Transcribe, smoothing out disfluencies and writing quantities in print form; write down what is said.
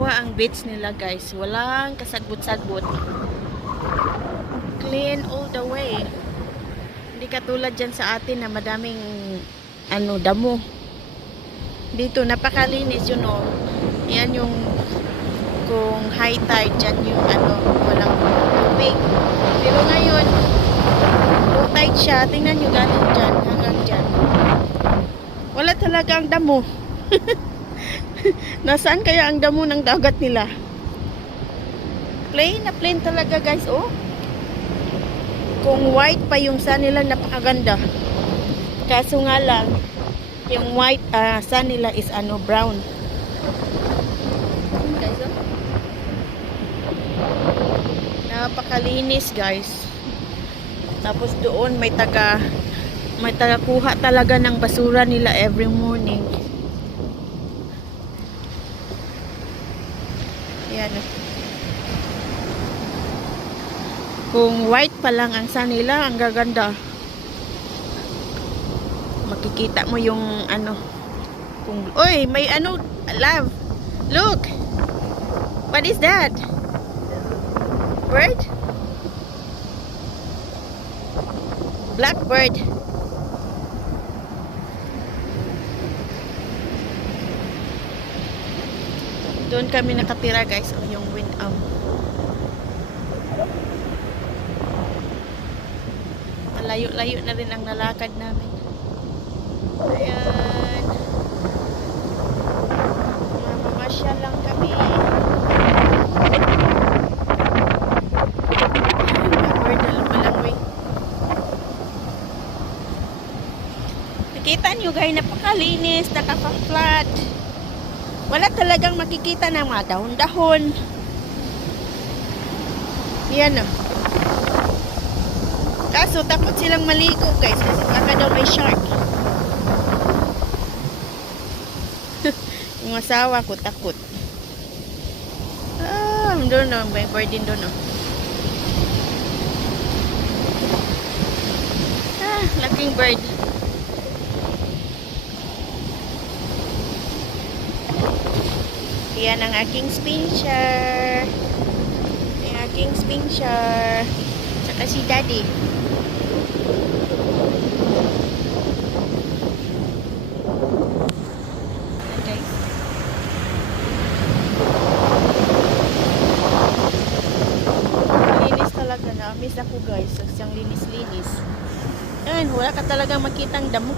Ang beach nila guys, walang kasagbot-sagbot, clean all the way. Hindi katulad dyan sa atin na madaming damo. Dito napakalinis yun oh. Yan yung kung high tide dyan yung walang tubig. Pero ngayon low tide siya, tingnan nyo galing dyan hanggang dyan, wala talagang damo. Nasaan kaya ang damo ng dagat nila? Plain na plain talaga guys, oh. Kung white pa yung sun nila, napakaganda. Kaso nga lang, yung white sun nila is brown. Guys, oh. Napakalinis guys. Tapos doon may taga kuha talaga ng basura nila every morning. Yan. Kung white pa lang ang sun nila, ang gaganda. Makikita mo yung kung oy, may love. Look. What is that? Bird? Blackbird. Doon kami nakatira guys, oh, yung wind malayo-layo na rin ang nalakad namin. Ayan, mamamasya lang kami. Nakita nyo guys, napakalinis, nakaka-flat. Wala talagang makikita ng mga dahon-dahon. Yan o. Kaso takot silang maligo guys, kasi baka daw may shark. Yung asawa ko takot. Doon o, may bird din doon o. Laking bird. Yan ang aking spincher. Ang aking spincher. Saka si daddy. Okay. Linis talaga na. Miss ako guys. Siyang linis-linis. Ayan, wala ka talaga makitang damo.